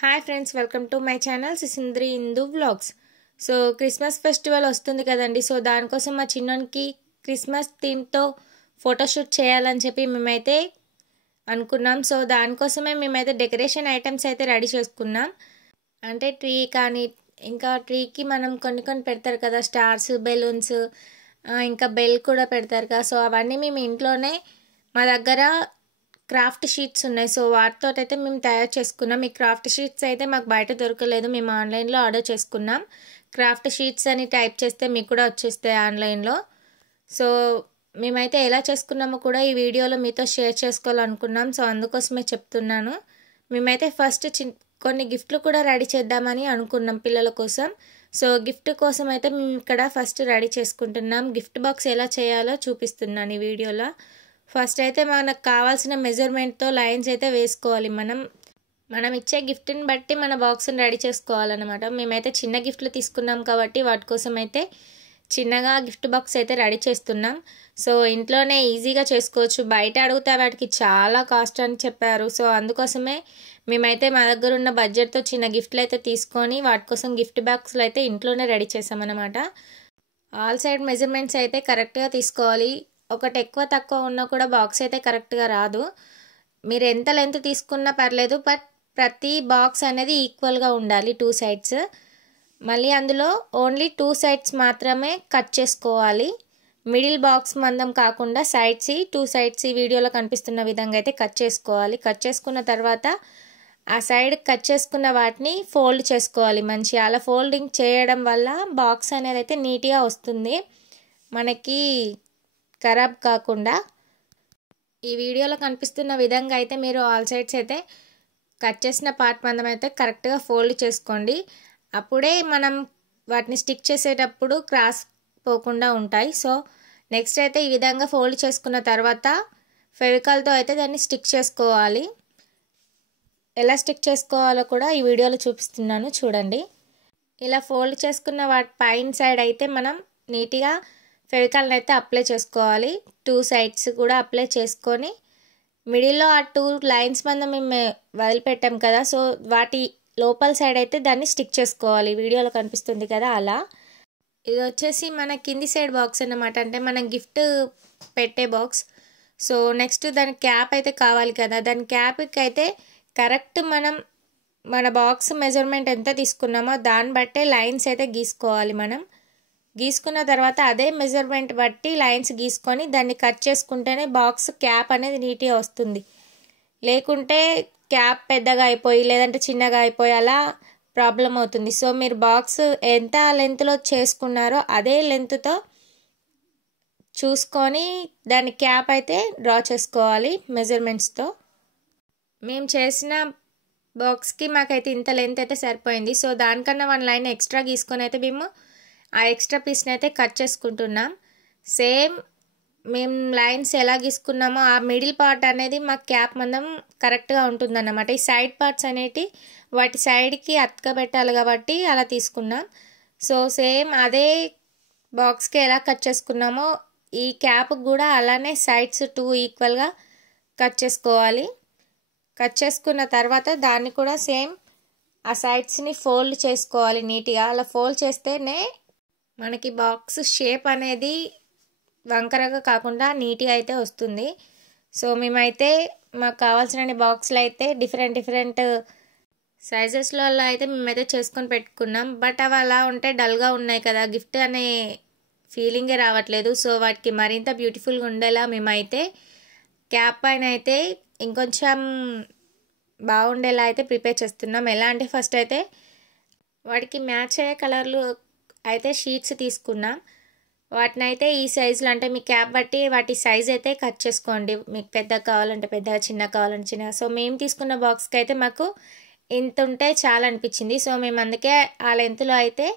Hi friends, welcome to my channel సిసింద్రి Hindu vlogs. So Christmas festival వస్తుంది కదండి. So దానికోసం మా చిన్నోనికి క్రిస్మస్ థీమ్తో ఫోటోషూట్ చేయాలని చెప్పి మేమైతే అనుకున్నాం. సో దానికోసమే మేమైతే డెకరేషన్ ఐటమ్స్ అయితే రెడీ చేసుకున్నాం. అంటే ట్రీ కానీ ఇంకా ట్రీకి మనం కొన్ని పెడతారు కదా, స్టార్స్, బెలూన్స్, ఇంకా బెల్ కూడా పెడతారు కదా. సో అవన్నీ మేము ఇంట్లోనే మా దగ్గర క్రాఫ్ట్ షీట్స్ ఉన్నాయి. సో వాటితో అయితే మేము తయారు చేసుకున్నాం. ఈ క్రాఫ్ట్ షీట్స్ అయితే మాకు బయట దొరకలేదు, మేము ఆన్లైన్లో ఆర్డర్ చేసుకున్నాం. క్రాఫ్ట్ షీట్స్ అని టైప్ చేస్తే మీకు కూడా వచ్చేస్తాయి ఆన్లైన్లో. సో మేమైతే ఎలా చేసుకున్నామో కూడా ఈ వీడియోలో మీతో షేర్ చేసుకోవాలనుకున్నాం. సో అందుకోసమే చెప్తున్నాను. మేమైతే ఫస్ట్ కొన్ని గిఫ్ట్లు కూడా రెడీ చేద్దామని అనుకున్నాం పిల్లల కోసం. సో గిఫ్ట్ కోసం అయితే మేము ఇక్కడ ఫస్ట్ రెడీ చేసుకుంటున్నాం. గిఫ్ట్ బాక్స్ ఎలా చేయాలో చూపిస్తున్నాను ఈ వీడియోలో. ఫస్ట్ అయితే మనకు కావాల్సిన మెజర్మెంట్తో లైన్స్ అయితే వేసుకోవాలి. మనం ఇచ్చే గిఫ్ట్ని బట్టి మన బాక్స్ని రెడీ చేసుకోవాలన్నమాట. మేమైతే చిన్న గిఫ్ట్లు తీసుకున్నాం కాబట్టి వాటి కోసం అయితే చిన్నగా గిఫ్ట్ బాక్స్ అయితే రెడీ చేస్తున్నాం. సో ఇంట్లోనే ఈజీగా చేసుకోవచ్చు. బయట అడిగితే వాటికి చాలా కాస్ట్ అని చెప్పారు. సో అందుకోసమే మేమైతే మా దగ్గర ఉన్న బడ్జెట్తో చిన్న గిఫ్ట్లు అయితే తీసుకొని వాటి కోసం గిఫ్ట్ బాక్స్లు అయితే ఇంట్లోనే రెడీ చేసామన్నమాట. ఆల్ సైడ్ మెజర్మెంట్స్ అయితే కరెక్ట్గా తీసుకోవాలి. ఒకటి ఎక్కువ తక్కువ ఉన్నా కూడా బాక్స్ అయితే కరెక్ట్గా రాదు. మీరు ఎంత లెంత్ తీసుకున్నా పర్లేదు, బట్ ప్రతి బాక్స్ అనేది ఈక్వల్గా ఉండాలి 2 సైడ్స్. మళ్ళీ అందులో ఓన్లీ 2 సైడ్స్ మాత్రమే కట్ చేసుకోవాలి. మిడిల్ బాక్స్ మందం కాకుండా సైడ్స్ 2 సైడ్స్ ఈ వీడియోలో కనిపిస్తున్న విధంగా అయితే కట్ చేసుకోవాలి. కట్ చేసుకున్న తర్వాత ఆ సైడ్ కట్ చేసుకున్న వాటిని ఫోల్డ్ చేసుకోవాలి మంచిగా. అలా ఫోల్డింగ్ చేయడం వల్ల బాక్స్ అనేది అయితే నీట్గా వస్తుంది, మనకి ఖరాబ్ కాకుండా. ఈ వీడియోలో కనిపిస్తున్న విధంగా అయితే మీరు ఆల్ సైడ్స్ అయితే కట్ చేసిన పార్ట్ మందం అయితే కరెక్ట్గా ఫోల్డ్ చేసుకోండి. అప్పుడే మనం వాటిని స్టిక్ చేసేటప్పుడు క్రాస్ పోకుండా ఉంటాయి. సో నెక్స్ట్ అయితే ఈ విధంగా ఫోల్డ్ చేసుకున్న తర్వాత ఫెవికాల్తో అయితే దాన్ని స్టిక్ చేసుకోవాలి. ఎలా స్టిక్ చేసుకోవాలో కూడా ఈ వీడియోలో చూపిస్తున్నాను, చూడండి. ఇలా ఫోల్డ్ చేసుకున్న వాటి పైన సైడ్ అయితే మనం నీట్గా ఫెవికాల్ని అయితే అప్లై చేసుకోవాలి. 2 సైడ్స్ కూడా అప్లై చేసుకొని మిడిల్లో ఆ 2 లైన్స్ మందం మేము వదిలిపెట్టాం కదా, సో వాటి లోపల సైడ్ అయితే దాన్ని స్టిక్ చేసుకోవాలి. వీడియోలో కనిపిస్తుంది కదా అలా. ఇది వచ్చేసి మన కింది సైడ్ బాక్స్ అన్నమాట, అంటే మనం గిఫ్ట్ పెట్టే బాక్స్. సో నెక్స్ట్ దాని క్యాప్ అయితే కావాలి కదా, దాని క్యాప్కి అయితే కరెక్ట్ మన బాక్స్ మెజర్మెంట్ ఎంత తీసుకున్నామో దాన్ని బట్టే లైన్స్ అయితే గీసుకోవాలి. మనం గీసుకున్న తర్వాత అదే మెజర్మెంట్ బట్టి లైన్స్ గీసుకొని దాన్ని కట్ చేసుకుంటేనే బాక్స్ క్యాప్ అనేది నీట్గా వస్తుంది. లేకుంటే క్యాప్ పెద్దగా అయిపోయి లేదంటే చిన్నగా అయిపోయి అలా ప్రాబ్లం అవుతుంది. సో మీరు బాక్స్ ఎంత లెంత్లో చేసుకున్నారో అదే లెంత్తో చూసుకొని దాని క్యాప్ అయితే డ్రా చేసుకోవాలి మెజర్మెంట్స్తో. మేము చేసిన బాక్స్కి మాకైతే ఇంత లెంత్ అయితే సరిపోయింది. సో దానికన్నా 1 లైన్ ఎక్స్ట్రా గీసుకొని అయితే మేము ఆ ఎక్స్ట్రా పీస్ని అయితే కట్ చేసుకుంటున్నాం. సేమ్ మేము లైన్స్ ఎలా గీసుకున్నామో ఆ మిడిల్ పార్ట్ అనేది మా క్యాప్ మందం కరెక్ట్గా ఉంటుందన్నమాట. ఈ సైడ్ పార్ట్స్ అనేటి వాటి సైడ్కి అతకబెట్టాలి కాబట్టి అలా తీసుకున్నాం. సో సేమ్ అదే బాక్స్కి ఎలా కట్ చేసుకున్నామో ఈ క్యాప్కి కూడా అలానే సైడ్స్ 2 ఈక్వల్గా కట్ చేసుకోవాలి. కట్ చేసుకున్న తర్వాత దాన్ని కూడా సేమ్ ఆ సైడ్స్ని ఫోల్డ్ చేసుకోవాలి నీట్గా. అలా ఫోల్డ్ చేస్తేనే మనకి బాక్స్ షేప్ అనేది వంకరగా కాకుండా నీట్గా అయితే వస్తుంది. సో మేమైతే మాకు కావాల్సిన బాక్స్లు అయితే డిఫరెంట్ సైజెస్లో అయితే మేమైతే చేసుకొని పెట్టుకున్నాం. బట్ అవి అలా ఉంటే డల్గా ఉన్నాయి కదా, గిఫ్ట్ అనే ఫీలింగే రావట్లేదు. సో వాటికి మరింత బ్యూటిఫుల్గా ఉండేలా మేమైతే క్యాప్ పైన అయితే ఇంకొంచెం బాగుండేలా అయితే ప్రిపేర్ చేస్తున్నాం. ఎలా అంటే ఫస్ట్ అయితే వాటికి మ్యాచ్ అయ్యే కలర్లు అయితే షీట్స్ తీసుకున్నాం. వాటిని అయితే ఈ సైజులో, అంటే మీ క్యాప్ బట్టి వాటి సైజ్ అయితే కట్ చేసుకోండి. మీకు పెద్దగా కావాలంటే పెద్దగా, చిన్నగా కావాలంటే చిన్నగా. సో మేము తీసుకున్న బాక్స్కి అయితే మాకు ఇంత ఉంటే చాలా అనిపించింది. సో మేము అందుకే ఆ లెంత్లో అయితే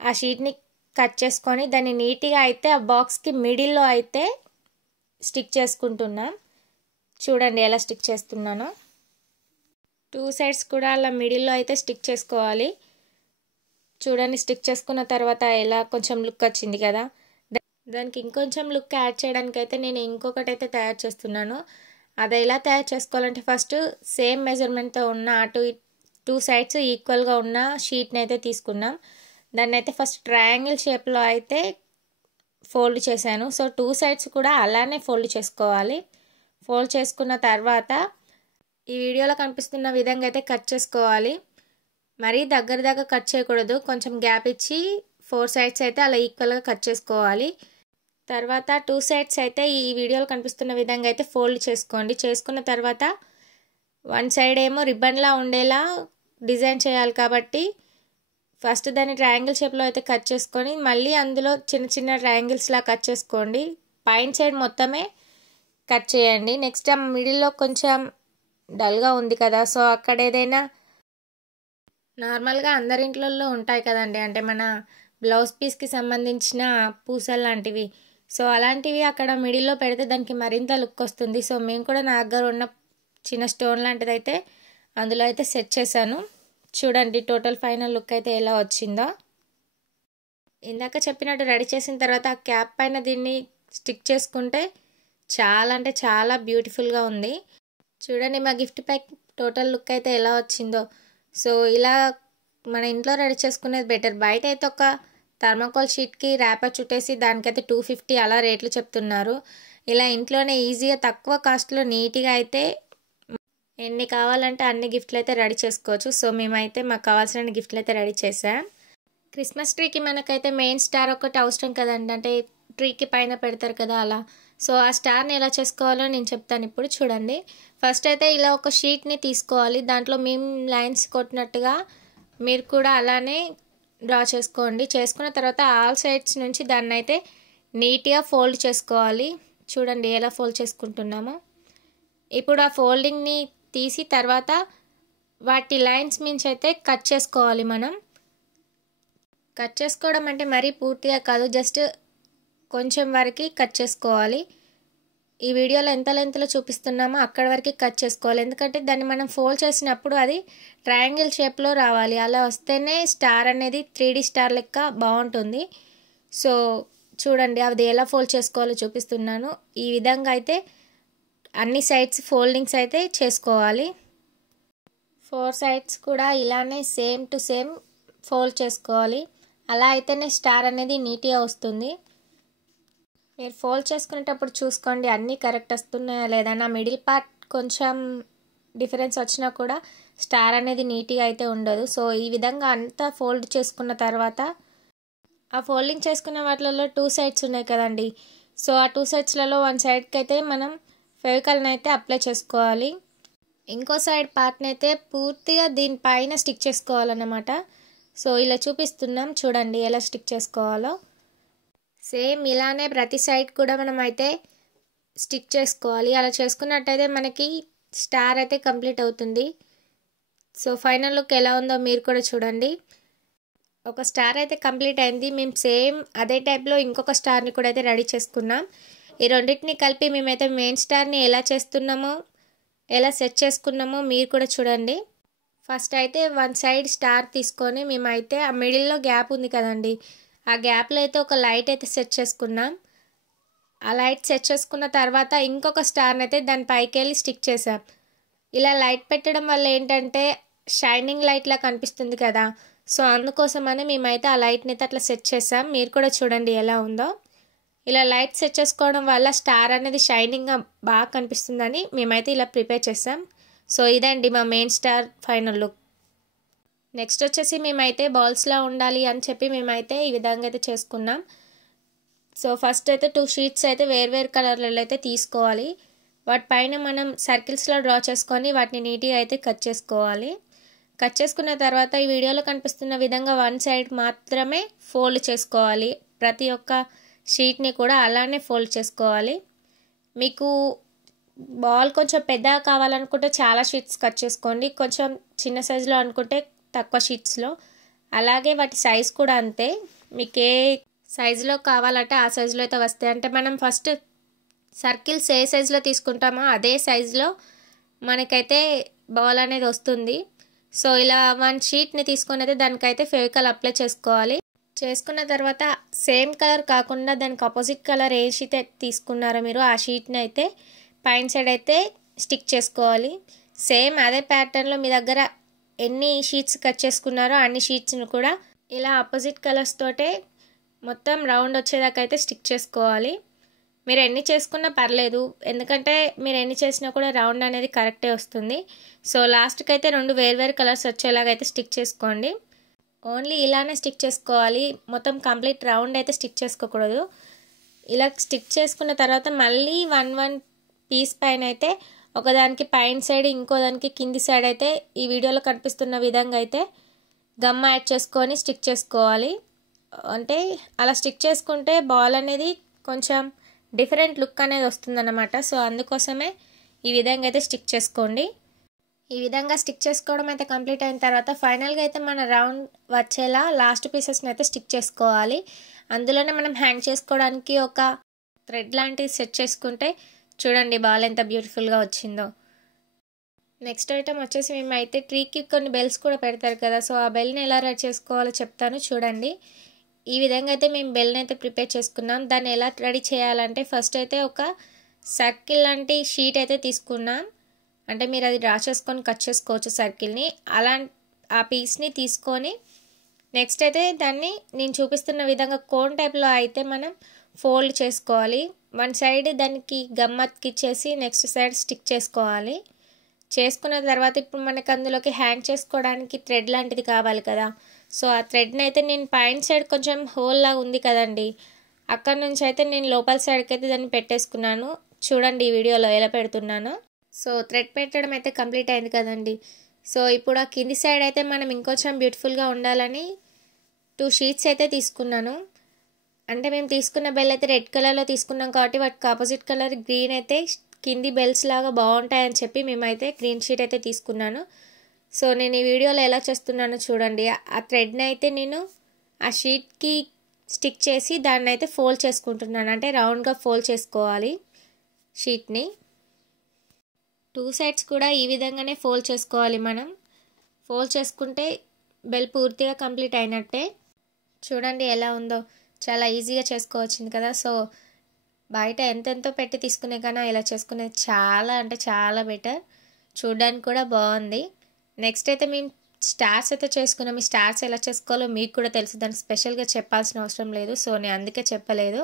ఆ షీట్ని కట్ చేసుకొని దాన్ని నీట్గా అయితే ఆ బాక్స్కి మిడిల్లో అయితే స్టిక్ చేసుకుంటున్నాం. చూడండి ఎలా స్టిక్ చేస్తున్నానో. 2 సైడ్స్ కూడా అలా మిడిల్లో అయితే స్టిక్ చేసుకోవాలి. చూడండి స్టిక్ చేసుకున్న తర్వాత ఎలా కొంచెం లుక్ వచ్చింది కదా. దానికి ఇంకొంచెం లుక్ యాడ్ చేయడానికి అయితే నేను ఇంకొకటి అయితే తయారు చేస్తున్నాను. అది ఎలా తయారు చేసుకోవాలంటే ఫస్ట్ సేమ్ మెజర్మెంట్తో ఉన్న అటు 2 సైడ్స్ ఈక్వల్గా ఉన్న షీట్ని అయితే తీసుకున్నాం. దాన్ని అయితే ఫస్ట్ ట్రయాంగిల్ షేప్లో అయితే ఫోల్డ్ చేశాను. సో 2 సైడ్స్ కూడా అలానే ఫోల్డ్ చేసుకోవాలి. ఫోల్డ్ చేసుకున్న తర్వాత ఈ వీడియోలో కనిపిస్తున్న విధంగా అయితే కట్ చేసుకోవాలి. మరీ దగ్గర కట్ చేయకూడదు, కొంచెం గ్యాప్ ఇచ్చి 4 సైడ్స్ అయితే అలా ఈక్వల్గా కట్ చేసుకోవాలి. తర్వాత 2 సైడ్స్ అయితే ఈ వీడియోలో కనిపిస్తున్న విధంగా అయితే ఫోల్డ్ చేసుకోండి. చేసుకున్న తర్వాత 1 సైడ్ ఏమో రిబ్బన్లా ఉండేలా డిజైన్ చేయాలి కాబట్టి ఫస్ట్ దాన్ని ట్రయాంగిల్ షేప్లో అయితే కట్ చేసుకొని మళ్ళీ అందులో చిన్న ట్రయాంగిల్స్లా కట్ చేసుకోండి. పైన సైడ్ మొత్తమే కట్ చేయండి. నెక్స్ట్ ఆ మిడిల్లో కొంచెం డల్గా ఉంది కదా, సో అక్కడ ఏదైనా నార్మల్గా అందరింట్లలో ఉంటాయి కదండి, అంటే మన బ్లౌజ్ పీస్కి సంబంధించిన పూసలు లాంటివి. సో అలాంటివి అక్కడ మిడిల్లో పెడితే దానికి మరింత లుక్ వస్తుంది. సో మేము కూడా నా దగ్గర ఉన్న చిన్న స్టోన్ లాంటిది అయితే అందులో అయితే సెట్ చేశాను. చూడండి టోటల్ ఫైనల్ లుక్ అయితే ఎలా వచ్చిందో. ఇందాక చెప్పినట్టు రెడీ చేసిన తర్వాత ఆ క్యాప్ పైన దీన్ని స్టిక్ చేసుకుంటే చాలా అంటే చాలా బ్యూటిఫుల్గా ఉంది. చూడండి మా గిఫ్ట్ ప్యాక్ టోటల్ లుక్ అయితే ఎలా వచ్చిందో. సో ఇలా మన ఇంట్లో రెడీ చేసుకునేది బెటర్. బయట అయితే ఒక థర్మాకోల్ షీట్కి ర్యాపర్ చుట్టేసి దానికైతే 250 అలా రేట్లు చెప్తున్నారు. ఇలా ఇంట్లోనే ఈజీగా తక్కువ కాస్ట్లో నీట్గా అయితే ఎన్ని కావాలంటే అన్ని గిఫ్ట్లు అయితే రెడీ చేసుకోవచ్చు. సో మేమైతే మాకు కావాల్సిన గిఫ్ట్లు అయితే రెడీ చేసాం. క్రిస్మస్ ట్రీకి మనకైతే మెయిన్ స్టార్ ఒకటి అవసరం కదండి, అంటే ట్రీకి పైన పెడతారు కదా అలా. సో ఆ స్టార్ని ఎలా చేసుకోవాలో నేను చెప్తాను ఇప్పుడు. చూడండి ఫస్ట్ అయితే ఇలా ఒక షీట్ని తీసుకోవాలి. దాంట్లో మేము లైన్స్ కొట్టినట్టుగా మీరు కూడా అలానే డ్రా చేసుకోండి. చేసుకున్న తర్వాత ఆల్ సైడ్స్ నుంచి దాన్ని అయితే నీట్గా ఫోల్డ్ చేసుకోవాలి. చూడండి ఎలా ఫోల్డ్ చేసుకుంటున్నామో. ఇప్పుడు ఆ ఫోల్డింగ్ని తీసి తర్వాత వాటి లైన్స్ మించి అయితే కట్ చేసుకోవాలి. మనం కట్ చేసుకోవడం అంటే మరీ పూర్తిగా కాదు, జస్ట్ కొంచెం వరకు కట్ చేసుకోవాలి. ఈ వీడియోలో ఎంత లెంత్లో చూపిస్తున్నామో అక్కడ వరకు కట్ చేసుకోవాలి. ఎందుకంటే దాన్ని మనం ఫోల్డ్ చేసినప్పుడు అది ట్రయాంగిల్ షేప్లో రావాలి. అలా వస్తేనే స్టార్ అనేది 3D స్టార్ లెక్క బాగుంటుంది. సో చూడండి అది ఎలా ఫోల్డ్ చేసుకోవాలో చూపిస్తున్నాను. ఈ విధంగా అయితే అన్ని సైడ్స్ ఫోల్డింగ్స్ అయితే చేసుకోవాలి. 4 సైడ్స్ కూడా ఇలానే సేమ్ టు సేమ్ ఫోల్డ్ చేసుకోవాలి. అలా అయితేనే స్టార్ అనేది నీట్గా వస్తుంది. మీరు ఫోల్డ్ చేసుకునేటప్పుడు చూసుకోండి అన్నీ కరెక్ట్ వస్తున్నాయా లేదా. నా మిడిల్ పార్ట్ కొంచెం డిఫరెన్స్ వచ్చినా కూడా స్టార్ అనేది నీట్గా అయితే ఉండదు. సో ఈ విధంగా అంతా ఫోల్డ్ చేసుకున్న తర్వాత ఆ ఫోల్డింగ్ చేసుకున్న వాటిలలో 2 సైడ్స్ ఉన్నాయి కదండి. సో ఆ 2 సైడ్స్లలో 1 సైడ్కి అయితే మనం ఫెవికాల్ని అయితే అప్లై చేసుకోవాలి. ఇంకో సైడ్ పార్ట్ని అయితే పూర్తిగా దీనిపైన స్టిక్ చేసుకోవాలన్నమాట. సో ఇలా చూపిస్తున్నాం చూడండి ఎలా స్టిక్ చేసుకోవాలో. సేమ్ ఇలానే ప్రతి సైడ్ కూడా మనం అయితే స్టిక్ చేసుకోవాలి. అలా చేసుకున్నట్టయితే మనకి స్టార్ అయితే కంప్లీట్ అవుతుంది. సో ఫైనల్ లుక్ ఎలా ఉందో మీరు కూడా చూడండి. ఒక స్టార్ అయితే కంప్లీట్ అయింది. మేము సేమ్ అదే టైప్లో ఇంకొక స్టార్ని కూడా అయితే రెడీ చేసుకున్నాం. ఈ రెండింటిని కలిపి మేమైతే మెయిన్ స్టార్ని ఎలా చేస్తున్నామో ఎలా సెట్ చేసుకున్నామో మీరు కూడా చూడండి. ఫస్ట్ అయితే 1 సైడ్ స్టార్ తీసుకొని మేమైతే ఆ మిడిల్లో గ్యాప్ ఉంది కదండి, ఆ గ్యాప్లో అయితే ఒక లైట్ అయితే సెట్ చేసుకున్నాం. ఆ లైట్ సెట్ చేసుకున్న తర్వాత ఇంకొక స్టార్ని అయితే దాని పైకి వెళ్ళి స్టిక్ చేసాం. ఇలా లైట్ పెట్టడం వల్ల ఏంటంటే షైనింగ్ లైట్లా కనిపిస్తుంది కదా, సో అందుకోసమని మేమైతే ఆ లైట్ని అయితే అట్లా సెట్ చేసాం. మీరు కూడా చూడండి ఎలా ఉందో. ఇలా లైట్ సెట్ చేసుకోవడం వల్ల స్టార్ అనేది షైనింగ్గా బాగా కనిపిస్తుందని మేమైతే ఇలా ప్రిపేర్ చేసాం. సో ఇదండి మా main star final look. Next వచ్చేసి మేమైతే బాల్స్లా ఉండాలి అని చెప్పి మేమైతే ఈ విధంగా అయితే చేసుకున్నాం. సో ఫస్ట్ అయితే 2 షీట్స్ అయితే వేర్వేరు కలర్లలో అయితే తీసుకోవాలి. వాటిపైన మనం సర్కిల్స్లో డ్రా చేసుకొని వాటిని నీట్గా అయితే కట్ చేసుకోవాలి. కట్ చేసుకున్న తర్వాత ఈ వీడియోలో కనిపిస్తున్న విధంగా 1 సైడ్ మాత్రమే ఫోల్డ్ చేసుకోవాలి. ప్రతి ఒక్క షీట్ని కూడా అలానే ఫోల్డ్ చేసుకోవాలి. మీకు బాల్ కొంచెం పెద్దగా కావాలనుకుంటే చాలా షీట్స్ కట్ చేసుకోండి, కొంచెం చిన్న సైజులో అనుకుంటే తక్కువ షీట్స్లో. అలాగే వాటి సైజ్ కూడా అంతే, మీకు ఏ సైజులో కావాలంటే ఆ సైజులో అయితే వస్తాయి. అంటే మనం ఫస్ట్ సర్కిల్స్ ఏ సైజులో తీసుకుంటామో అదే సైజులో మనకైతే బాల్ అనేది వస్తుంది. సో ఇలా 1 షీట్ని తీసుకొని అయితే దానికైతే ఫెవికాల్ అప్లై చేసుకోవాలి. చేసుకున్న తర్వాత సేమ్ కలర్ కాకుండా దానికి ఆపోజిట్ కలర్ ఏ షీట్ తీసుకున్నారో మీరు ఆ షీట్ని అయితే పైన సైడ్ అయితే స్టిక్ చేసుకోవాలి. సేమ్ అదే ప్యాటర్న్లో మీ దగ్గర ఎన్ని షీట్స్ కట్ చేసుకున్నారో అన్ని షీట్స్ని కూడా ఇలా ఆపోజిట్ కలర్స్ తోటే మొత్తం రౌండ్ వచ్చేదాకా అయితే స్టిక్ చేసుకోవాలి. మీరు ఎన్ని చేసుకున్నా పర్లేదు, ఎందుకంటే మీరు ఎన్ని చేసినా కూడా రౌండ్ అనేది కరెక్టే వస్తుంది. సో లాస్ట్కి అయితే 2 వేర్వేరు కలర్స్ వచ్చేలాగైతే స్టిక్ చేసుకోండి. ఓన్లీ ఇలానే స్టిక్ చేసుకోవాలి, మొత్తం కంప్లీట్ రౌండ్ అయితే స్టిక్ చేసుకోకూడదు. ఇలా స్టిక్ చేసుకున్న తర్వాత మళ్ళీ 1 పీస్ పైన అయితే ఒకదానికి పైన సైడ్ ఇంకో దానికి కింది సైడ్ అయితే ఈ వీడియోలో కనిపిస్తున్న విధంగా అయితే గమ్ యాడ్ చేసుకొని స్టిక్ చేసుకోవాలి. అంటే అలా స్టిక్ చేసుకుంటే బాల్ అనేది కొంచెం డిఫరెంట్ లుక్ అనేది వస్తుందన్నమాట. సో అందుకోసమే ఈ విధంగా అయితే స్టిక్ చేసుకోండి. ఈ విధంగా స్టిక్ చేసుకోవడం అయితే కంప్లీట్ అయిన తర్వాత ఫైనల్గా అయితే మన రౌండ్ వచ్చేలా లాస్ట్ పీసెస్ని అయితే స్టిక్ చేసుకోవాలి. అందులోనే మనం హ్యాంగ్ చేసుకోవడానికి ఒక థ్రెడ్ లాంటిది సెట్ చేసుకుంటే చూడండి బాల్ ఎంత బ్యూటిఫుల్గా వచ్చిందో. నెక్స్ట్ ఐటమ్ వచ్చేసి మేమైతే ట్రీకి కొన్ని బెల్స్ కూడా పెడతారు కదా, సో ఆ బెల్ని ఎలా రెడీ చేసుకోవాలో చెప్తాను చూడండి. ఈ విధంగా అయితే మేము బెల్ని అయితే ప్రిపేర్ చేసుకున్నాం. దాన్ని ఎలా రెడీ చేయాలంటే ఫస్ట్ అయితే ఒక సర్కిల్ లాంటి షీట్ అయితే తీసుకున్నాం. అంటే మీరు అది డ్రా చేసుకొని కట్ చేసుకోవచ్చు సర్కిల్ని. అలా ఆ పీస్ని తీసుకొని నెక్స్ట్ అయితే దాన్ని నేను చూపిస్తున్న విధంగా కోన్ టైప్లో అయితే మనం ఫోల్డ్ చేసుకోవాలి. 1 సైడ్ దానికి గమ్మత్కిచ్చేసి నెక్స్ట్ సైడ్ స్టిక్ చేసుకోవాలి. చేసుకున్న తర్వాత ఇప్పుడు మనకు అందులోకి హ్యాంగ్ చేసుకోవడానికి థ్రెడ్ లాంటిది కావాలి కదా, సో ఆ థ్రెడ్ని అయితే నేను పైన సైడ్ కొంచెం హోల్ లాగా ఉంది కదండి, అక్కడ నుంచి అయితే నేను లోపల సైడ్కి అయితే దాన్ని పెట్టేసుకున్నాను. చూడండి ఈ వీడియోలో ఎలా పెడుతున్నాను. సో థ్రెడ్ పెట్టడం అయితే కంప్లీట్ అయింది కదండి. సో ఇప్పుడు ఆ కింది సైడ్ అయితే మనం ఇంకొంచెం బ్యూటిఫుల్గా ఉండాలని 2 షీట్స్ అయితే తీసుకున్నాను. అంటే మేము తీసుకున్న బెల్ అయితే రెడ్ కలర్లో తీసుకున్నాం కాబట్టి వాటికి ఆపోజిట్ కలర్ గ్రీన్ అయితే కింది బెల్స్ లాగా బాగుంటాయని చెప్పి మేమైతే గ్రీన్ షీట్ అయితే తీసుకున్నాను. సో నేను ఈ వీడియోలో ఎలా చేస్తున్నానో చూడండి. ఆ థ్రెడ్ని అయితే నేను ఆ షీట్కి స్టిక్ చేసి దాన్ని అయితే ఫోల్డ్ చేసుకుంటున్నాను. అంటే రౌండ్గా ఫోల్డ్ చేసుకోవాలి షీట్ని. 2 సైడ్స్ కూడా ఈ విధంగానే ఫోల్డ్ చేసుకోవాలి. మనం ఫోల్డ్ చేసుకుంటే బెల్ పూర్తిగా కంప్లీట్ అయినట్టే. చూడండి ఎలా ఉందో, చాలా ఈజీగా చేసుకోవచ్చింది కదా. సో బయట ఎంతెంతో పెట్టి తీసుకునే కన్నా ఇలా చేసుకునేది చాలా అంటే చాలా బెటర్, చూడడానికి కూడా బాగుంది. నెక్స్ట్ అయితే మేము స్టార్స్ అయితే చేసుకున్నాం. ఈ స్టార్స్ ఎలా చేసుకోవాలో మీకు కూడా తెలుసు, దానికి స్పెషల్గా చెప్పాల్సిన అవసరం లేదు, సో నేను అందుకే చెప్పలేదు.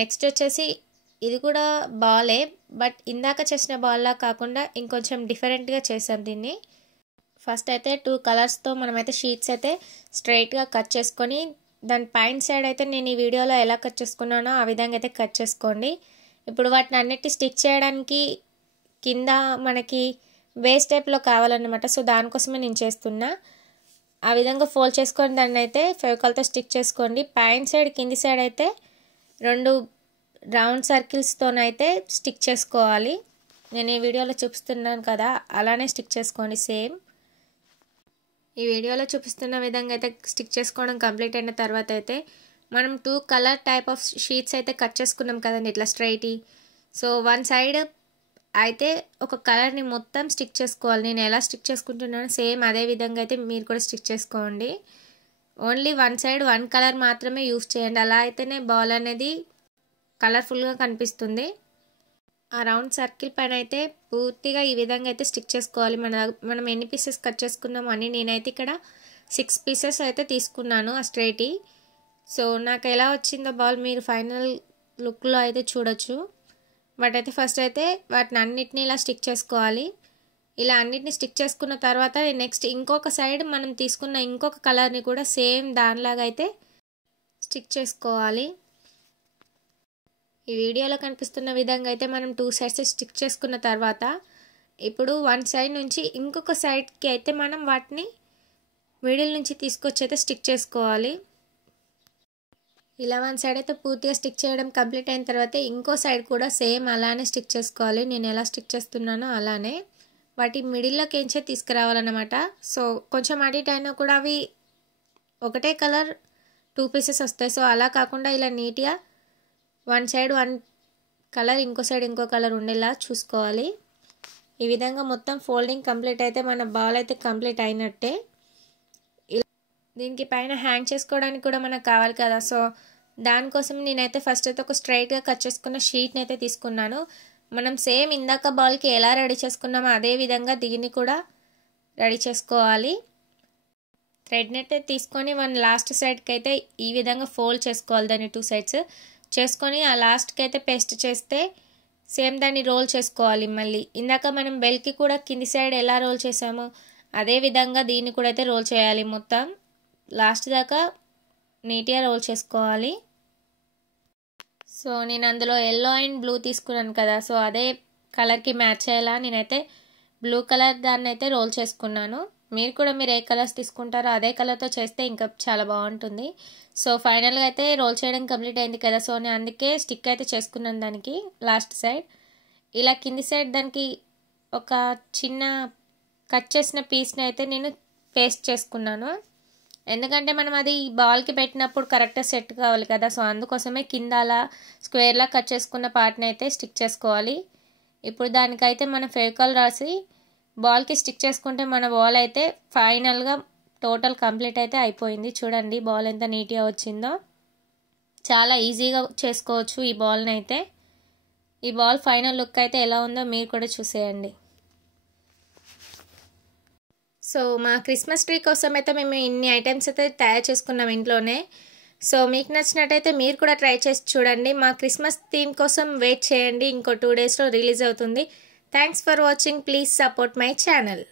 నెక్స్ట్ వచ్చేసి ఇది కూడా బాలే, బట్ ఇందాక చేసిన బాల్లా కాకుండా ఇంకొంచెం డిఫరెంట్గా చేసాం దీన్ని. ఫస్ట్ అయితే 2 కలర్స్తో మనమైతే షీట్స్ అయితే స్ట్రైట్గా కట్ చేసుకొని దాని పైన సైడ్ అయితే నేను ఈ వీడియోలో ఎలా కట్ చేసుకున్నానో ఆ విధంగా అయితే కట్ చేసుకోండి. ఇప్పుడు వాటిని అన్నిటి స్టిక్ చేయడానికి కింద మనకి బేస్ టైప్లో కావాలన్నమాట, సో దానికోసమే నేను చేస్తున్నా. ఆ విధంగా ఫోల్డ్ చేసుకొని దాన్ని అయితే ఫెవికాల్తో స్టిక్ చేసుకోండి. పైన సైడ్ కింది సైడ్ అయితే 2 రౌండ్ సర్కిల్స్తోనైతే స్టిక్ చేసుకోవాలి. నేను ఈ వీడియోలో చూపిస్తున్నాను కదా, అలానే స్టిక్ చేసుకోండి సేమ్. ఈ వీడియోలో చూపిస్తున్న విధంగా అయితే స్టిక్ చేసుకోవడం కంప్లీట్ అయిన తర్వాత అయితే మనం 2 కలర్ టైప్ ఆఫ్ షీట్స్ అయితే కట్ చేసుకున్నాం కదండి ఇట్లా స్ట్రైట్. సో 1 సైడ్ అయితే ఒక కలర్ని మొత్తం స్టిక్ చేసుకోవాలి. నేను ఎలా స్టిక్ చేసుకుంటున్నాను సేమ్ అదే విధంగా అయితే మీరు కూడా స్టిక్ చేసుకోండి. ఓన్లీ 1 సైడ్ 1 కలర్ మాత్రమే యూస్ చేయండి, అలా అయితేనే బాల్ అనేది కలర్ఫుల్గా కనిపిస్తుంది. ఆ రౌండ్ సర్కిల్ పైన అయితే పూర్తిగా ఈ విధంగా అయితే స్టిక్ చేసుకోవాలి. మనం ఎన్ని పీసెస్ కట్ చేసుకున్నామో అని నేనైతే ఇక్కడ 6 పీసెస్ అయితే తీసుకున్నాను ఆ స్ట్రైట్. సో నాకు ఎలా వచ్చిందో బాల్ మీరు ఫైనల్ లుక్లో అయితే చూడొచ్చు. బట్ అయితే ఫస్ట్ అయితే వాటిని అన్నిటినీ ఇలా స్టిక్ చేసుకోవాలి. ఇలా అన్నిటిని స్టిక్ చేసుకున్న తర్వాత నెక్స్ట్ ఇంకొక సైడ్ మనం తీసుకున్న ఇంకొక కలర్ని కూడా సేమ్ దానిలాగా అయితే స్టిక్ చేసుకోవాలి. ఈ వీడియోలో కనిపిస్తున్న విధంగా అయితే మనం 2 సైడ్స్ స్టిక్ చేసుకున్న తర్వాత ఇప్పుడు 1 సైడ్ నుంచి ఇంకొక సైడ్కి అయితే మనం వాటిని మిడిల్ నుంచి తీసుకొచ్చి అయితే స్టిక్ చేసుకోవాలి. ఇలా 1 సైడ్ అయితే పూర్తిగా స్టిక్ చేయడం కంప్లీట్ అయిన తర్వాత ఇంకో సైడ్ కూడా సేమ్ అలానే స్టిక్ చేసుకోవాలి. నేను ఎలా స్టిక్ చేస్తున్నానో అలానే వాటి మిడిల్లోకి ఎంచే తీసుకురావాలన్నమాట. సో కొంచెం అటు ఇటు అయినా కూడా అవి ఒకటే కలర్ 2 పీసెస్ వస్తాయి. సో అలా కాకుండా ఇలా నీట్గా 1 సైడ్ 1 కలర్ ఇంకో సైడ్ ఇంకో కలర్ ఉండేలా చూసుకోవాలి. ఈ విధంగా మొత్తం ఫోల్డింగ్ కంప్లీట్ అయితే మన బాల్ అయితే కంప్లీట్ అయినట్టే. దీనికి పైన హ్యాంగ్ చేసుకోవడానికి కూడా మనకు కావాలి కదా, సో దానికోసం నేనైతే ఫస్ట్ అయితే ఒక స్ట్రైట్గా కట్ చేసుకున్న షీట్ని అయితే తీసుకున్నాను. మనం సేమ్ ఇందాక బాల్కి ఎలా రెడీ చేసుకున్నామో అదే విధంగా దీన్ని కూడా రెడీ చేసుకోవాలి. థ్రెడ్ని అయితే తీసుకొని లాస్ట్ సైడ్కి అయితే ఈ విధంగా ఫోల్డ్ చేసుకోవాలి, దాన్ని 2 సైడ్స్ చేసుకొని ఆ లాస్ట్కి అయితే పేస్ట్ చేస్తే సేమ్ దాన్ని రోల్ చేసుకోవాలి. మళ్ళీ ఇందాక మనం బెల్ట్కి కూడా కింది సైడ్ ఎలా రోల్ చేసామో అదే విధంగా దీన్ని కూడా అయితే రోల్ చేయాలి. మొత్తం లాస్ట్ దాకా నీట్గా రోల్ చేసుకోవాలి. సో నేను అందులో ఎల్లో అండ్ బ్లూ తీసుకున్నాను కదా, సో అదే కలర్కి మ్యాచ్ అయ్యేలా నేనైతే బ్లూ కలర్ దాన్ని అయితే రోల్ చేసుకున్నాను. మీరు ఏ కలర్స్ తీసుకుంటారో అదే కలర్తో చేస్తే ఇంకా చాలా బాగుంటుంది. సో ఫైనల్గా అయితే రోల్ చేయడం కంప్లీట్ అయింది కదా, సో నేను అందుకే స్టిక్ అయితే చేసుకున్నాను దానికి లాస్ట్ సైడ్. ఇలా కింది సైడ్ దానికి ఒక చిన్న కట్ చేసిన పీస్ని అయితే నేను పేస్ట్ చేసుకున్నాను. ఎందుకంటే మనం అది బాల్కి పెట్టినప్పుడు కరెక్ట్గా సెట్ కావాలి కదా, సో అందుకోసమే కింద అలా స్క్వేర్లా కట్ చేసుకున్న పార్ట్ని అయితే స్టిక్ చేసుకోవాలి. ఇప్పుడు దానికైతే మనం ఫెవికాల్ రాసి బాల్కి స్టిక్ చేసుకుంటే మన బాల్ అయితే ఫైనల్గా టోటల్ కంప్లీట్ అయితే అయిపోయింది. చూడండి బాల్ ఎంత నీట్గా వచ్చిందో. చాలా ఈజీగా చేసుకోవచ్చు ఈ బాల్ని అయితే. ఈ బాల్ ఫైనల్ లుక్ అయితే ఎలా ఉందో మీరు కూడా చూసేయండి. సో మా క్రిస్మస్ ట్రీ కోసం అయితే మేము ఇన్ని ఐటమ్స్ అయితే తయారు చేసుకున్నాం ఇంట్లోనే. సో మీకు నచ్చినట్టయితే మీరు కూడా ట్రై చేసి చూడండి. మా క్రిస్మస్ థీమ్ కోసం వెయిట్ చేయండి, ఇంకో 2 డేస్లో రిలీజ్ అవుతుంది. Thanks for watching. Please support my channel.